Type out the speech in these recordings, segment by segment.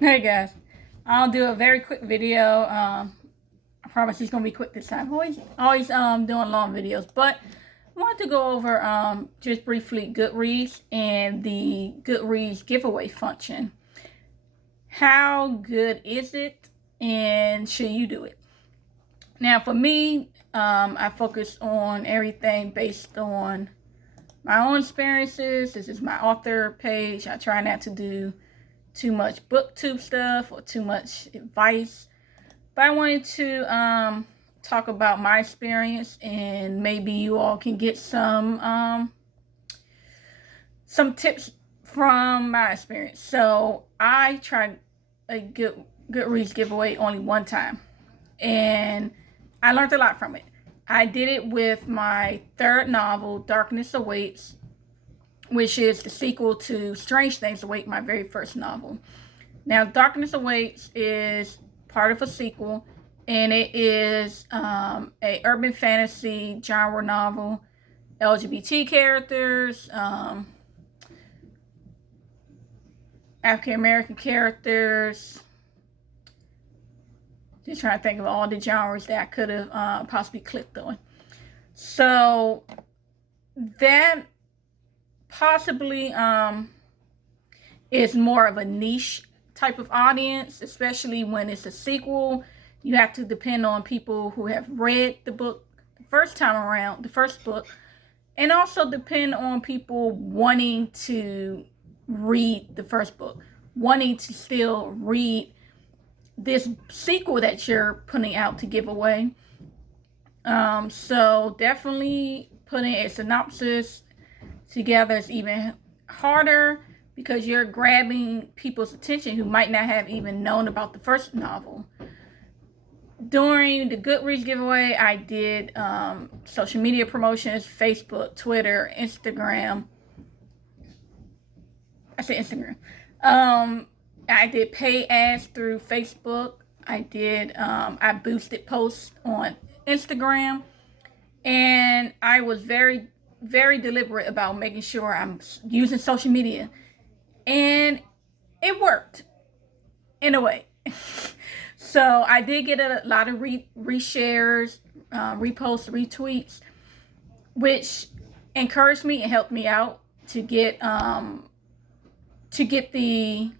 Hey guys, I'll do a very quick video. I promise it's gonna be quick this time. Always doing long videos, but I wanted to go over just briefly Goodreads and the Goodreads giveaway function. How good is it, and should you do it? Now, for me, I focus on everything based on my own experiences. This is my author page. I try not to do too much booktube stuff or too much advice, but I wanted to talk about my experience, and maybe you all can get some tips from my experience. So I tried a Goodreads giveaway only one time, and I learned a lot from it. I did it with my third novel, Darkness Awaits, which is the sequel to Strange Things Await, my very first novel. Now, Darkness Awaits is part of a sequel, and it is a urban fantasy genre novel, LGBT characters, African American characters. Just trying to think of all the genres that I could have possibly clicked on. So that possibly is more of a niche type of audience, especially when it's a sequel. You have to depend on people who have read the book the first time around, the first book, and also depend on people wanting to read the first book, wanting to still read this sequel that you're putting out to give away. So definitely putting a synopsis together is even harder because you're grabbing people's attention who might not have even known about the first novel. During the Goodreads giveaway, I did social media promotions, Facebook, Twitter, Instagram. I said Instagram. I did pay ads through Facebook. I boosted posts on Instagram, and I was very, very deliberate about making sure I'm using social media, and it worked in a way. So I did get a lot of reshares, reposts, retweets, which encouraged me and helped me out to get the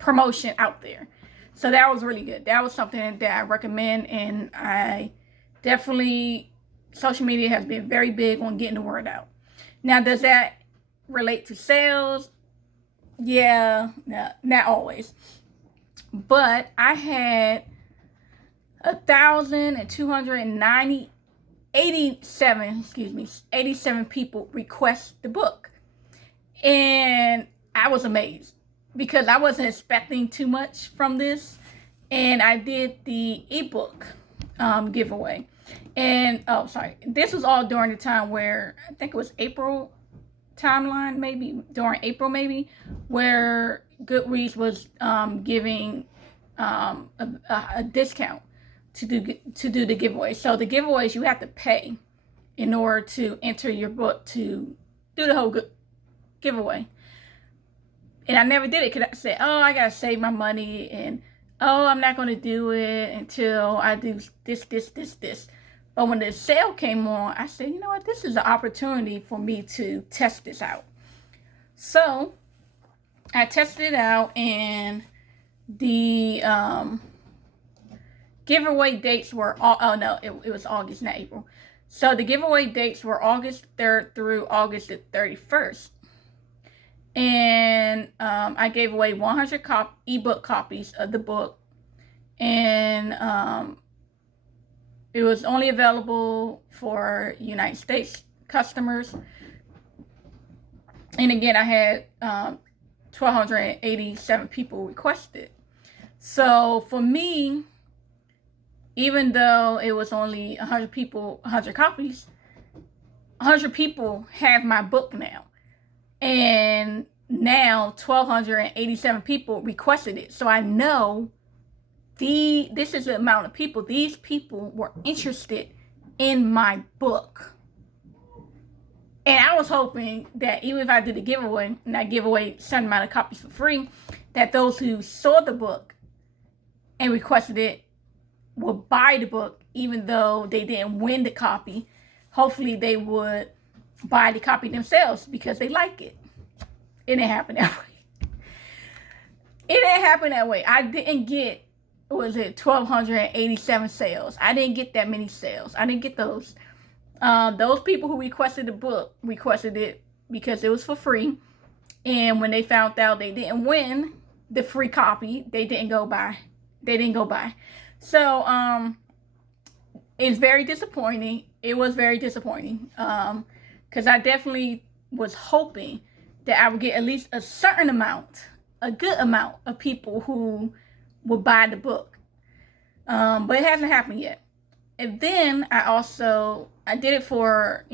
promotion out there. So that was really good. That was something that I recommend, and I definitely, social media has been very big on getting the word out. Now, does that relate to sales? Yeah, not always. But I had 87 people request the book. And I was amazed because I wasn't expecting too much from this. And I did the ebook giveaway. And, this was all during the time where, I think it was April timeline, during April, where Goodreads was giving a discount to do the giveaway. So the giveaways, you have to pay in order to enter your book to do the whole giveaway. And I never did it because I said, oh, I gotta save my money, and oh, I'm not gonna do it until I do this. But when the sale came on, I said, you know what, this is an opportunity for me to test this out. So I tested it out, and the giveaway dates were it was August, not April. So the giveaway dates were August 3rd through August the 31st. And I gave away 100 ebook copies of the book, and it was only available for United States customers. And again, I had 1,287 people requested. So for me, even though it was only 100 copies, 100 people have my book now. And now 1,287 people requested it. So I know this is the amount of people. These people were interested in my book. And I was hoping that even if I did a giveaway and I give away a certain amount of copies for free, that those who saw the book and requested it will buy the book, even though they didn't win the copy. Hopefully they would buy the copy themselves because they like it. It didn't happen that way. It didn't happen that way. I didn't get, was it 1,287 sales? I didn't get that many sales. I didn't get those. Those people who requested the book requested it because it was for free. And when they found out they didn't win the free copy, they didn't go buy. So it's very disappointing. It was very disappointing because I definitely was hoping that I would get at least a certain amount, a good amount of people who would buy the book. But it hasn't happened yet. And then I did it for,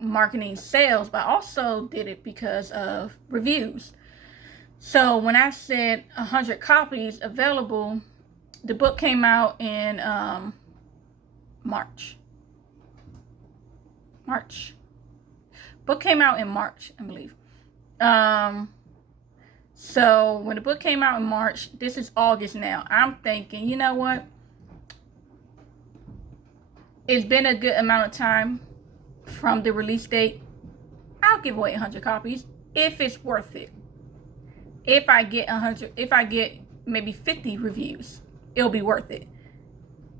marketing sales, but I also did it because of reviews. So when I said 100 copies available, the book came out in March. Book came out in March, I believe. So when the book came out in March, this is August now. I'm thinking, you know what? It's been a good amount of time from the release date. I'll give away 100 copies if it's worth it. If I get maybe 50 reviews, it'll be worth it.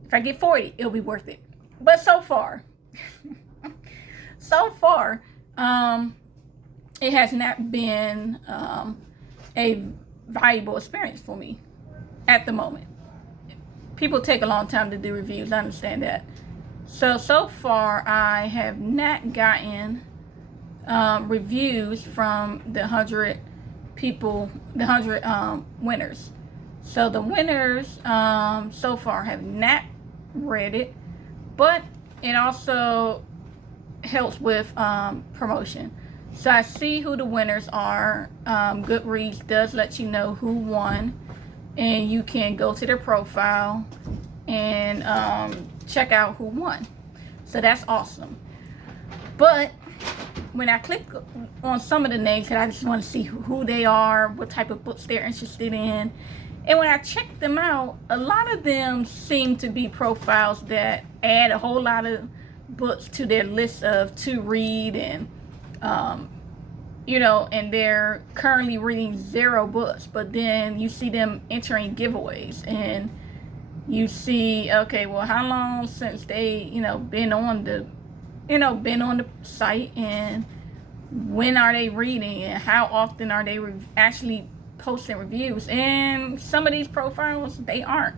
If I get 40, it'll be worth it. But so far, it has not been a valuable experience for me at the moment. People take a long time to do reviews. I understand that. So far, I have not gotten reviews from the 100 people, the 100 winners. So the winners so far have not read it, but it also helps with promotion. So I see who the winners are. Goodreads does let you know who won, and you can go to their profile and check out who won. So that's awesome. But when I click on some of the names, I just want to see who they are, what type of books they're interested in. And when I check them out, a lot of them seem to be profiles that add a whole lot of books to their list of to read, and and they're currently reading 0 books, but then you see them entering giveaways, and you see, okay, well, how long since they, been on the site, and when are they reading, and how often are they actually posting reviews? And some of these profiles, they aren't.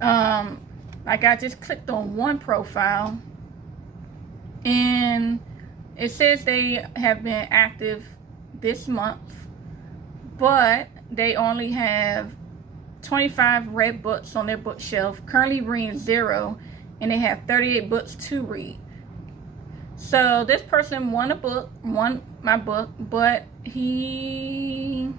Like I just clicked on one profile, and it says they have been active this month, but they only have 25 read books on their bookshelf, currently reading 0, and they have 38 books to read. So this person won my book, but he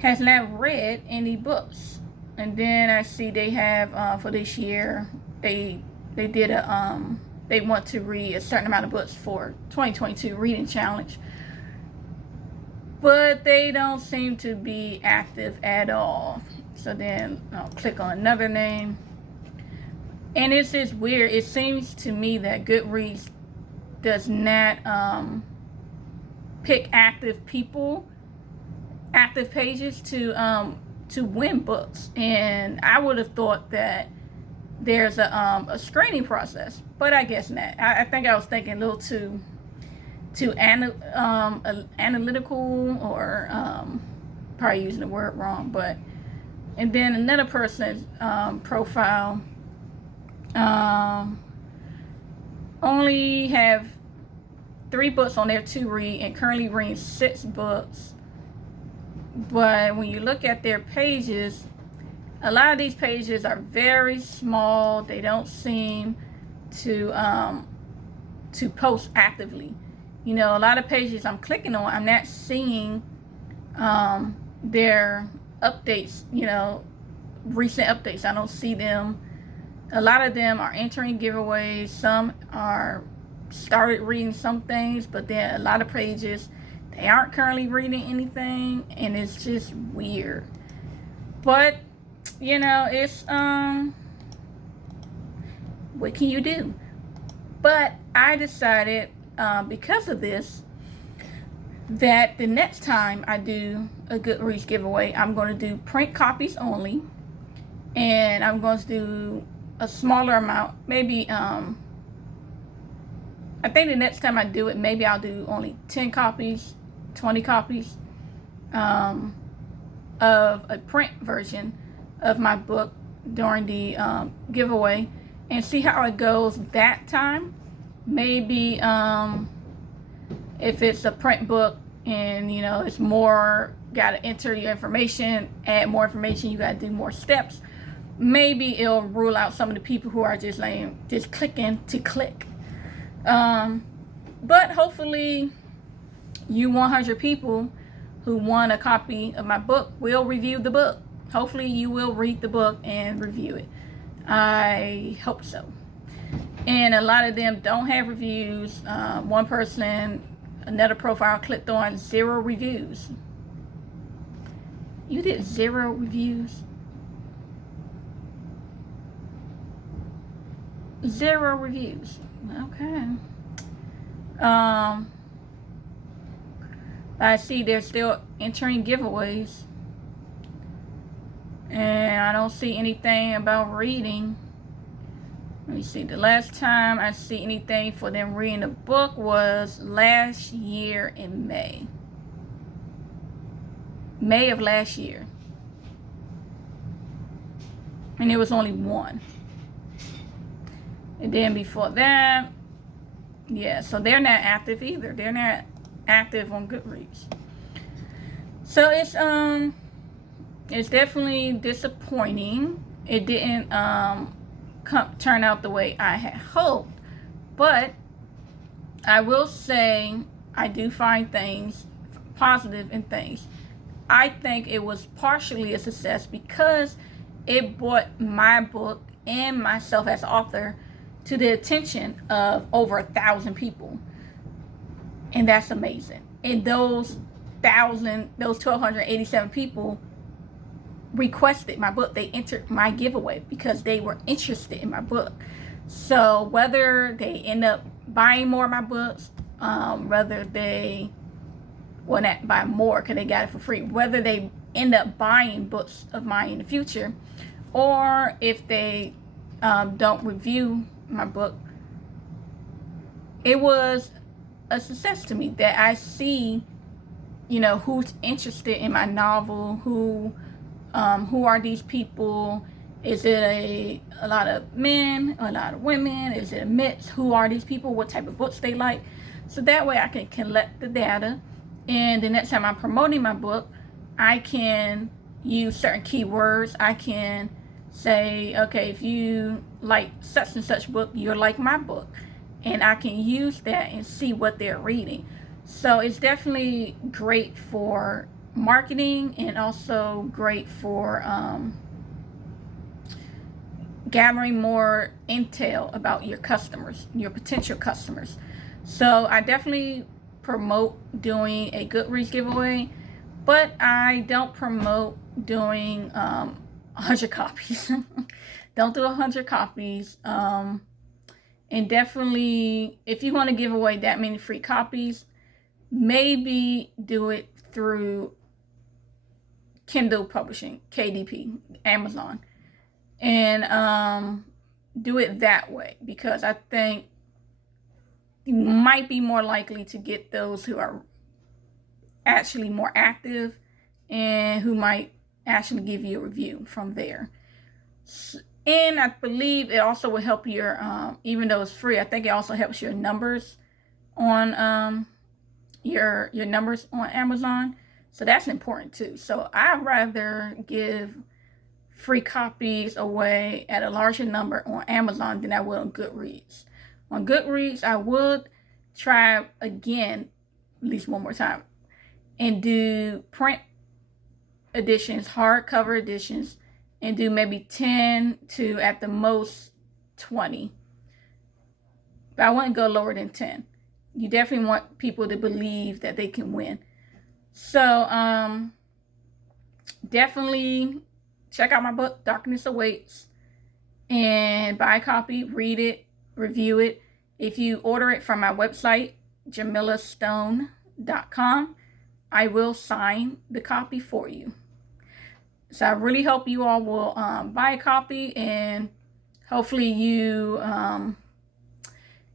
has not read any books. And then I see they have for this year they did they want to read a certain amount of books for 2022 reading challenge, but they don't seem to be active at all. So then I'll click on another name, and it's just weird. It seems to me that Goodreads does not pick active pages to win books, and I would have thought that there's a screening process, but I guess not. I think I was thinking a little too analytical, or probably using the word wrong. But and then another person's profile only have 3 books on there to read, and currently reading 6 books. But when you look at their pages, a lot of these pages are very small. They don't seem to post actively. A lot of pages I'm clicking on, I'm not seeing their updates, recent updates. I don't see them. A lot of them are entering giveaways. Some are started reading some things, but then a lot of pages, they aren't currently reading anything, and it's just weird. But, you know, it's, what can you do? But I decided, because of this, that the next time I do a Goodreads giveaway, I'm going to do print copies only, and I'm going to do a smaller amount. Maybe I think the next time I do it, maybe I'll do only 10 copies, 20 copies of a print version of my book during the giveaway, and see how it goes that time. Maybe if it's a print book and, you know, it's more, got to enter your information, add more information, you got to do more steps, maybe it'll rule out some of the people who are just like, just clicking to click. But hopefully you 100 people who want a copy of my book will review the book. Hopefully you will read the book and review it. I hope so. And a lot of them don't have reviews. One person, another profile, clicked on 0 reviews. You did 0 reviews? 0 reviews. Okay. I see they're still entering giveaways, and I don't see anything about reading. Let me see. The last time I see anything for them reading the book was last year in May. May of last year. And it was only 1. And then before that, yeah, so they're not active either. They're not active on Goodreads. So it's definitely disappointing. It didn't turn out the way I had hoped, but I will say I do find things positive in things. I think it was partially a success because it brought my book and myself as author to the attention of over 1,000 people, and that's amazing. And those 1,287 people requested my book. They entered my giveaway because they were interested in my book. So whether they end up buying more of my books, whether they, well, not buy more because they got it for free, whether they end up buying books of mine in the future, or if they don't review my book, it was a success to me that I see, you know, who's interested in my novel, who are these people. Is it a lot of men, a lot of women? Is it a mix? Who are these people? What type of books they like? So that way I can collect the data, and the next time I'm promoting my book, I can use certain keywords. I can say, okay, if you like such and such book, you'll like my book, and I can use that and see what they're reading. So it's definitely great for marketing, and also great for gathering more intel about your customers, your potential customers. So I definitely promote doing a Goodreads giveaway, but I don't promote doing 100 copies. Don't do 100 copies. And definitely, if you want to give away that many free copies, maybe do it through Kindle Publishing, KDP, Amazon, and do it that way, because I think you might be more likely to get those who are actually more active and who might actually give you a review from there. And I believe it also will help your, even though it's free, I think it also helps your numbers on your numbers on Amazon. So that's important too. So I'd rather give free copies away at a larger number on Amazon than I would on Goodreads. On Goodreads, I would try again, at least one more time, and do print editions, hardcover editions, and do maybe 10 to at the most 20 but I wouldn't go lower than 10. You definitely want people to believe that they can win. So definitely check out my book, Darkness Awaits, and buy a copy, read it, review it. If you order it from my website, JamilaStone.com, I will sign the copy for you. So I really hope you all will buy a copy, and hopefully you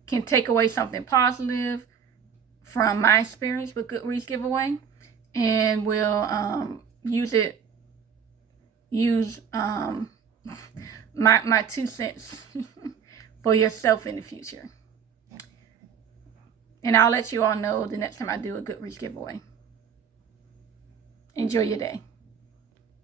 can take away something positive from my experience with Goodreads giveaway, and will use my 2 cents for yourself in the future. And I'll let you all know the next time I do a Goodreads giveaway. Enjoy your day.